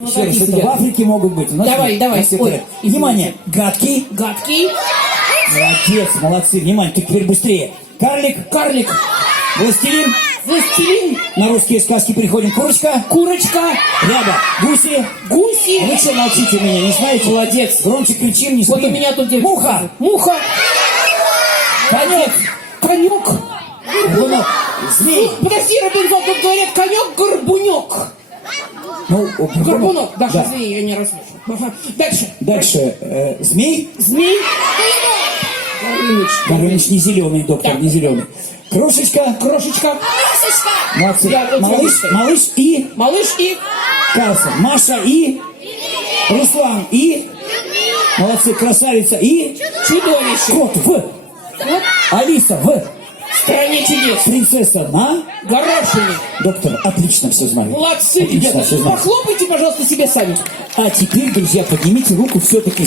Еще раз, это в Африке могут быть. У нас Давай, нет. давай. У нас это- Ой, Внимание, гадкий. Гадкий. Молодец, молодцы. Внимание, ты теперь быстрее. Карлик. Карлик. Властелин. Властелин. На русские сказки переходим. Курочка. Курочка. Ряба. Гуси. Гуси. А вы что молчите у меня, не знаете? Молодец. Громче кричим, не Вот у слышим. меня тут девочка. Муха. Муха. Конек. Конек. Горбунок. Змей. Подожди, Робинзон, тут говорят конек, горбунек. Ну, Горбунок. Даже змеи я не различу. Ага. Дальше. Дальше. Змей. Змей. Горыныч. Горыныч не зеленый, доктор, Да. не зеленый. Крошечка. Крошечка. Молодцы. Я вот Малыш. звоню. Малыш и. Малыш и... Карлсон. Маша и. Руслан и. Молодцы. Красавица и. Чудовище. Кот в. Вот. Алиса в. В стране чудес. Принцесса на. Горошине. Доктор, отлично все знали. Молодцы, Отлично ребята. все знали. Похлопайте, пожалуйста, себе сами. А теперь, друзья, поднимите руку все-таки